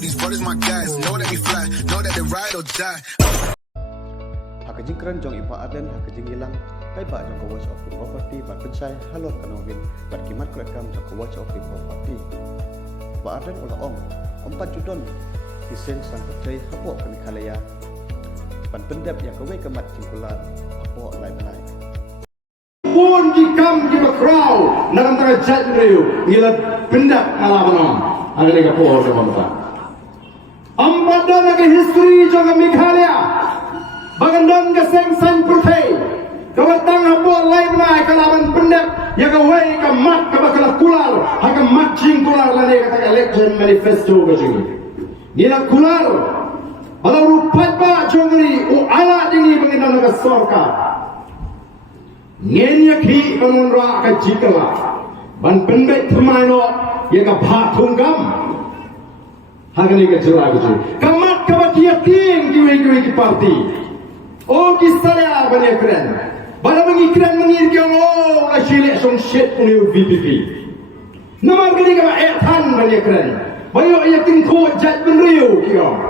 these brothers my guys. Know that we fly, know that they ride or die. Hakajing keren jong ipa aden hakajing hilang kai ba jong watch of the property ba pensai halot kanongin bat kimat kerekam jong watch of the property ba aden ola om judon di seng sang pyrthei hapoh ke meghalaya ban pyndep yang kawei kemat jingkular hapoh ₦bnai pun jikam di bakrau nak antara jat riu gila pyndep ngalaman ada lega por de mata ampada lagi history jong meghalaya bagandon ke seng pyrthei kawatang hapoh ڵbnai kalaban pyndep yang kawei kemat ke bakal kular hak mat jingkular lane kata election manifesto bajing gila kular kalau rupat ba jongri u ala dingi bangin naga sorka ngenya ki banunra ka jikala ban pendek thmaino ye ka phathungam hagani ka jura guju kamat ka batia ting ki parti o kisaya bani kren bala bangi kren mangir kyong o la shile song shit uni VPP namar gani ka ethan bani kren bayo yakin ko jat benriu kyong